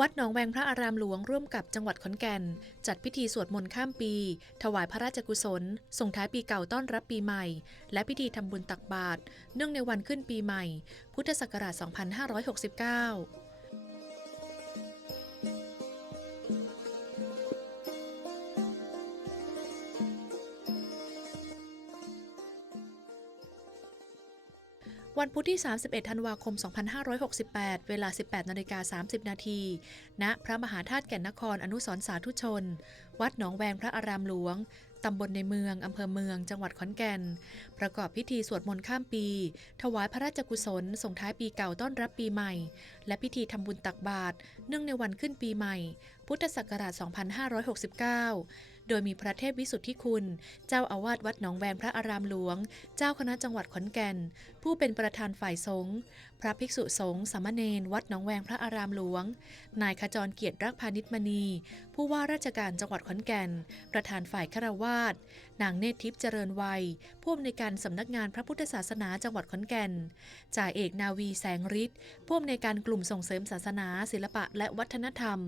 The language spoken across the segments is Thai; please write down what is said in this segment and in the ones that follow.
วัดหนองแวงพระอารามหลวงร่วมกับจังหวัดขอนแก่น จัดพิธีสวดมนต์ข้ามปี ถวายพระราชกุศล ส่งท้ายปีเก่าต้อนรับปีใหม่ และพิธีทำบุญตักบาตรเนื่องในวันขึ้นปีใหม่ พุทธศักราช 2569 วันพุธที่ 31 ธันวาคม 2568 เวลา 18นาฬิกา30 นาที ณ พระมหาธาตุแก่นนครอนุสรณ์สาธุชน วัดหนองแวงพระอารามหลวง ตำบลในเมือง อำเภอเมือง จังหวัดขอนแก่น ประกอบพิธีสวดมนต์ข้ามปี ถวายพระราชกุศล ส่งท้ายปีเก่าต้อนรับปีใหม่ และพิธีทำบุญตักบาตร เนื่องในวันขึ้นปีใหม่ พุทธศักราช 2569 โดยมีพระเทพวิสุทธิคุณ เจ้าอาวาสวัดหนองแวงพระอารามหลวง เจ้าคณะจังหวัดขอนแก่น ผู้เป็นประธานฝ่ายสงฆ์พระภิกษุสงฆ์สามเณรวัดหนองแวงพระอารามหลวง นายขจรเกียรติรักพานิชมณี ผู้ว่าราชการจังหวัดขอนแก่น ประธานฝ่ายคาวาสนางเนตรทิพย์เจริญวัย ผู้อำนวยการสำนักงานพระพุทธศาสนาจังหวัดขอนแก่น จ่าเอกนาวีแสงฤทธิ์ผู้อำนวยการกลุ่มส่งเสริมศาสนา ศิลปะและวัฒนธรรม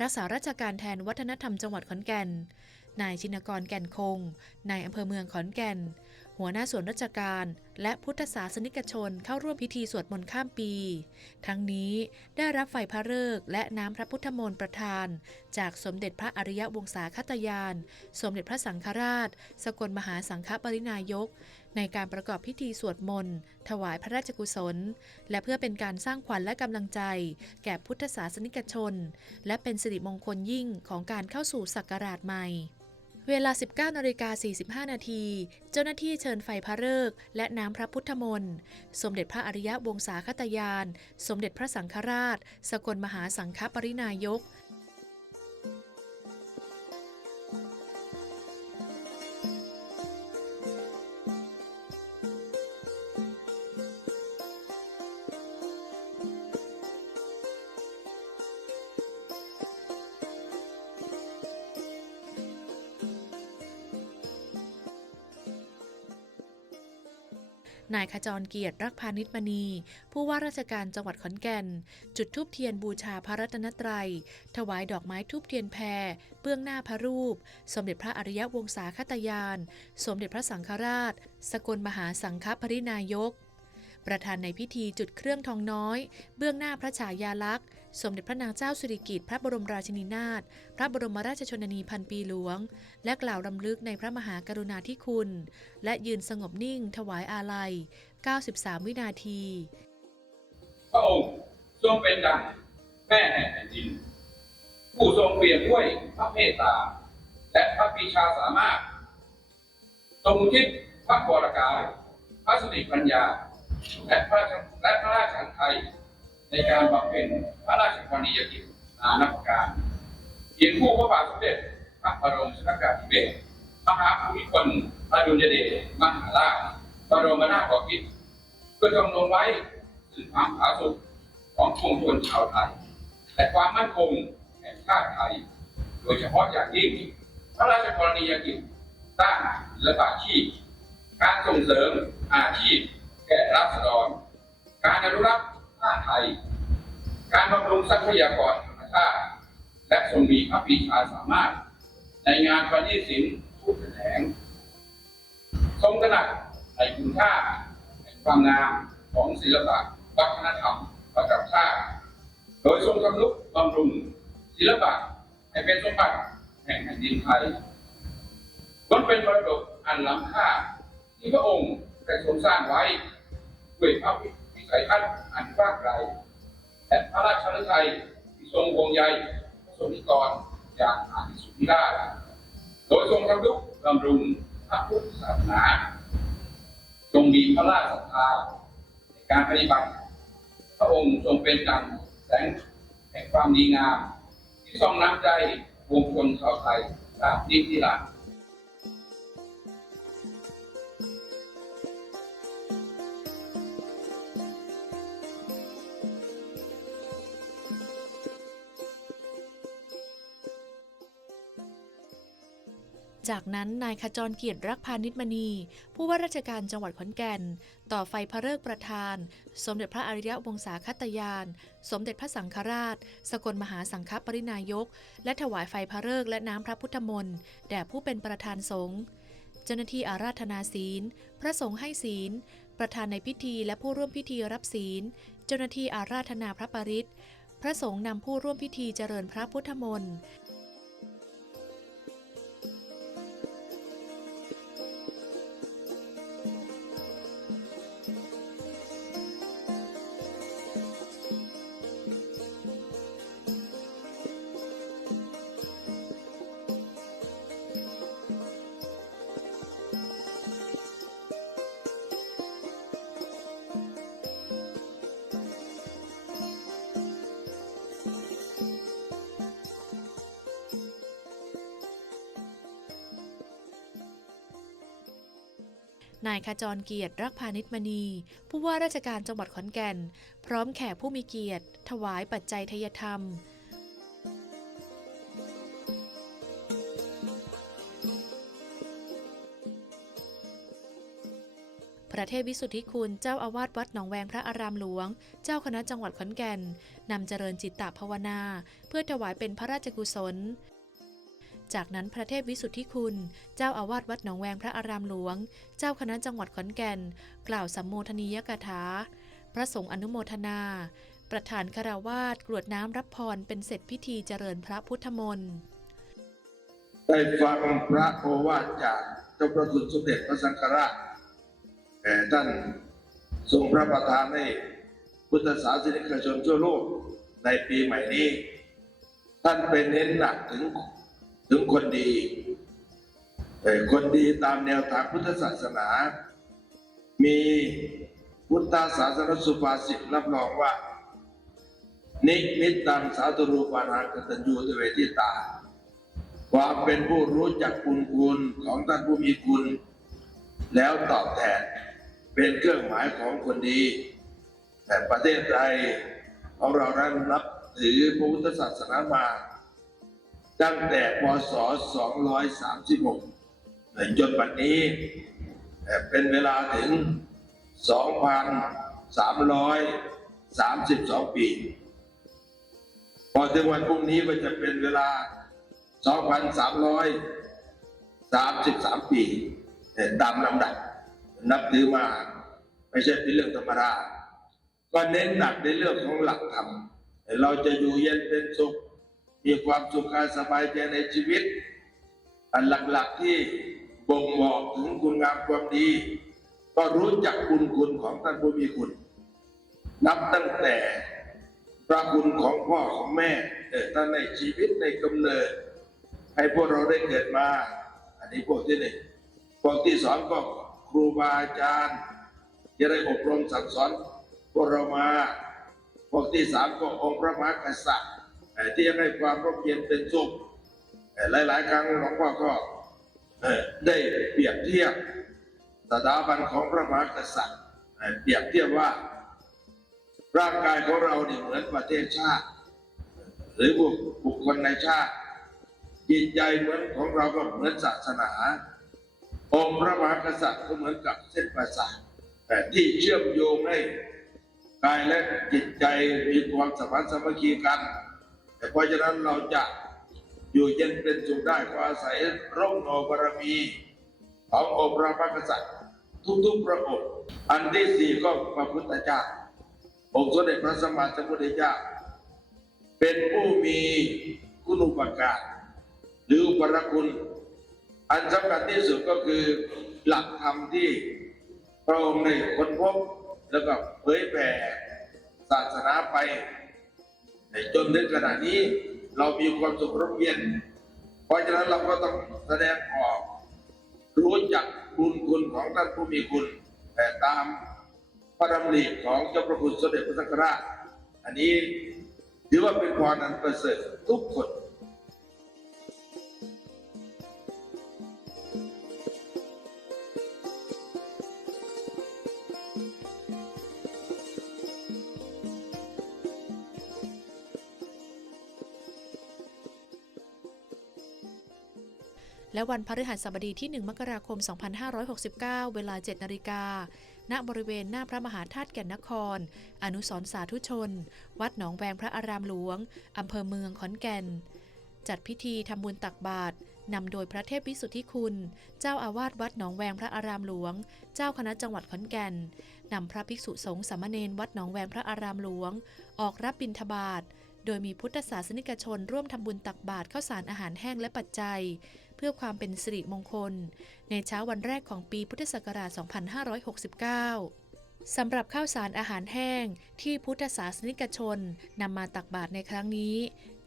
รักษาราชการแทนวัฒนธรรมจังหวัดขอนแก่น นายชินกรแก่นคง นายอำเภอเมืองขอนแก่น หัวหน้าส่วนราชการ และพุทธศาสนิกชนเข้าร่วมพิธีสวดมนต์ข้ามปี ทั้งนี้ได้รับไฟพระฤกษ์และน้ำพระพุทธมนต์ประทาน จากสมเด็จพระอริยวงศาคตยาน สมเด็จพระสังฆราช สกลมหาสังฆปรินายก ในการประกอบพิธีสวดมนต์ถวายพระราชกุศล และเพื่อเป็นการสร้างขวัญและกำลังใจ แก่พุทธศาสนิกชน และเป็นสิริมงคลยิ่งของการเข้าสู่ศักราชใหม่ เวลา 19นาฬิกา45 นาที เจ้าหน้าที่เชิญไฟพระฤกษ์และน้ำพระพุทธมนต์สมเด็จพระอริยะวงศาคตยาน สมเด็จพระสังฆราช สกลมหาสังฆปรินายก นายขจรเกียรติรักพานิชมณี ผู้ว่าราชการจังหวัดขอนแก่น จุดทูบเทียนบูชาพระรัตนตรัย ถวายดอกไม้ทูบเทียนแพรเบื้องหน้าพระรูป สมเด็จพระอริยวงศาคตยาน สมเด็จพระสังฆราช สกลมหาสังฆปรินายก ประธานในพิธีจุดเครื่องทองน้อย เบื้องหน้าพระฉายาลักษณ์ สมเด็จพระนางเจ้าสิริกิติ์พระบรมราชินีนาถพระบรมราชชนนีพันปีหลวง และกล่าวรำลึกในพระมหากรุณาธิคุณ และยืนสงบนิ่งถวายอาลัย 93 วินาทีพระองค์ทรงเป็นดังแม่แห่งแผ่นดิน ผู้ทรงเปรียบด้วยพระเมตตา และพระปีชาสามารถทรงทิศพระกรกายพระสติปัญญา และพระราชและพระราชหันไทยในการบำเพ็ญพระราชกรณียกิจนานับประการเขียนคู่พระบาทสมเด็จพระบรมชนกาธิเบศรมหาภูมิพลอดุลยเดชมหาราชบรมนาถบพิตรเพื่อทำลงไว้ถึงความผาสุกของปวงชนชาวไทยและความมั่นคงแห่งชาติไทย โดยเฉพาะอย่างยิ่งพระราชกรณียกิจด้านศิลปาชีพการส่งเสริมอาชีพ แก่ราษฎร การอนุรักษ์ผ้าไทย การบำรุงทรัพยากรธรรมชาติและทรงมีพระปีชาสามารถ ในงานประณีตศิลป์ผู้แถลงทรงตระหนักในคุณค่าแห่งความงามของศิลปะวัฒนธรรมประจำชาติโดยทรงทำนุบำรุงศิลปะให้เป็นสมบัติแห่งแผ่นดินไทยมันเป็นมรดกอันล้ำค่าที่พระองค์ได้ทรงสร้างไว้ ด้วยพระวิสัยทัศน์อันกว้างไกลและพระราชฤทัยที่ทรงวงใยพระสงนิกรอย่างอาทิสุทธิราชโดยทรงทำนุบำรุงพระพุทธศาสนาทรงมีพระราชศรัทธาในการปฏิบัติ พระองค์ทรงเป็นดังแสงแห่งความดีงาม ที่ทรงน้ำใจวงชนชาวไทยตราบนิติรันดร์ จากนั้นนายขจรเกียรติรักพานิชมณี ผู้ว่าราชการจังหวัดขอนแก่น ต่อไฟพระฤกษ์ประธาน สมเด็จพระอริยวงศาคตยาน สมเด็จพระสังฆราช สกลมหาสังฆปรินายก และถวายไฟพระฤกษ์และน้ำพระพุทธมนต์แด่ผู้เป็นประธานสงฆ์เจ้าหน้าที่อาราธนาศีล พระสงฆ์ให้ศีล ประธานในพิธีและผู้ร่วมพิธีรับศีล เจ้าหน้าที่อาราธนาพระปริตรพระสงฆ์นำผู้ร่วมพิธีเจริญพระพุทธมนต์ นายขจรเกียรติรักพานิชมณี ผู้ว่าราชการจังหวัดขอนแก่น พร้อมแขกผู้มีเกียรติ ถวายปัจจัยทยธรรมพระเทพวิสุทธิคุณเจ้าอาวาสวัดหนองแวงพระอารามหลวง เจ้าคณะจังหวัดขอนแก่นนำเจริญจิตตภาวนา เพื่อถวายเป็นพระราชกุศล จากนั้นพระเทพวิสุทธิคุณ เจ้าอาวาสวัดหนองแวงพระอารามหลวง เจ้าคณะจังหวัดขอนแก่น กล่าวสัมโมทนียกถา พระสงฆ์อนุโมทนา ประธานคาราวาสกรวดน้ำรับพรเป็นเสร็จพิธีเจริญพระพุทธมนต์ได้ฟังพระโอวาทจากเจ้าประคุณสมเด็จพระสังฆราชแก่ท่านทรงพระประทานให้พุทธศาสนิกชนทั่วโลกในปีใหม่นี้ ท่านไปนเน้นหนักถึง ถึงคนดีคนดีตามแนวทางพุทธศาสนา มีพุทธศาสนสุภาษิตรับรองว่า นิมิตตังสาธุรูปานังกตัญญูตเวทิตา ความเป็นผู้รู้จักคุณคุณของท่านผู้มีคุณ แล้วตอบแทนเป็นเครื่องหมายของคนดี แต่ประเทศไทยของเรานั้นนับถือพระพุทธศาสนามา ตั้งแต่พศ 236จนปัจจุบันนี้ เป็นเวลาถึง 2,332 ปี พอถึงวันพรุ่งนี้ก็จะเป็นเวลา 2,333 ปีเนี่ยตามลำดับ นับถือมาไม่ใช่เป็นเรื่องธรรมดาก็เน้นหนักในเรื่องของหลักธรรม เราจะอยู่เย็นเป็นสุข มีความสุขกายสบายใจในชีวิต อันหลักๆที่บ่งบอกถึงคุณงามความดี ก็รู้จักคุณคุณของท่านผู้มีคุณ นับตั้งแต่พระคุณของพ่อของแม่เออท่านในชีวิตในกำเนิด ให้พวกเราได้เกิดมา อันนี้พวกที่หนึ่งพวกที่สองก็ครูบาอาจารย์ที่ได้อบรมสั่งสอนพวกเรามาพวกที่สามก็องค์พระมหากษัตริย์ เอ่อที่ให้ความร่มเย็นเป็นสุขหลาย ๆ ครั้งหลวงพ่อก็ได้เปรียบเทียบสถาบันของพระมหากษัตริย์เปรียบเทียบว่า ร่างกายของเราเนี่ยเหมือนประเทศชาติ หรือบุคคลในชาติจิตใจเหมือนของเราก็เหมือนศาสนา องค์พระมหากษัตริย์ก็เหมือนกับเส้นประสาทแต่ที่เชื่อมโยงให้กายและจิตใจมีความสัมพันธ์สามัคคีกัน เพราะฉะนั้นเราจะอยู่เย็นเป็นสุขได้ก็อาศัยร่มโนบารมีขององค์พระมหากษัตริย์ทุกๆพระองค์อันที่สี่ก็พระพุทธเจ้าองค์สมเด็จพระสัมมาสัมพุทธเจ้าเป็นผู้มีคุณอุปการหรืออุปรคุณ อันสำคัญที่สุดก็คือหลักธรรมที่พระองค์ได้ค้นพบแล้วก็เผยแผ่ศาสนาไป จนถึงขณะนี้เรามีความสุขร่มเย็น เพราะฉะนั้นเราก็ต้องแสดงออก รู้จักบุญคุณของท่านผู้มีคุณ แต่ตามพระดำริของเจ้าพระคุณสมเด็จพระสังฆราช อันนี้ถือว่าเป็นพรอันประเสริฐทุกคน และวันพฤหัสบดีที่ 1 มกราคม 2569 เวลา 7 นาฬิกา ณ บริเวณหน้าพระมหาธาตุแก่นนคร อนุสรสาธุชน วัดหนองแวงพระอารามหลวง อำเภอเมืองขอนแก่น จัดพิธีทำบุญตักบาตรนำโดยพระเทพวิสุทธิคุณ เจ้าอาวาสวัดหนองแวงพระอารามหลวง เจ้าคณะจังหวัดขอนแก่น นำพระภิกษุสงฆ์สามเณรวัดหนองแวงพระอารามหลวง ออกรับบิณฑบาตโดยมีพุทธศาสนิกชนร่วมทำบุญตักบาตรข้าวสารอาหารแห้งและปัจจัย เพื่อความเป็นสิริมงคล ในเช้าวันแรกของปีพุทธศักราช 2569 สำหรับข้าวสารอาหารแห้งที่พุทธศาสนิกชนนำมาตักบาตรในครั้งนี้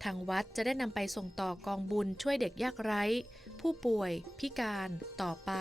ทางวัดจะได้นำไปส่งต่อกองบุญช่วยเด็กยากไร้ ผู้ป่วย พิการต่อไป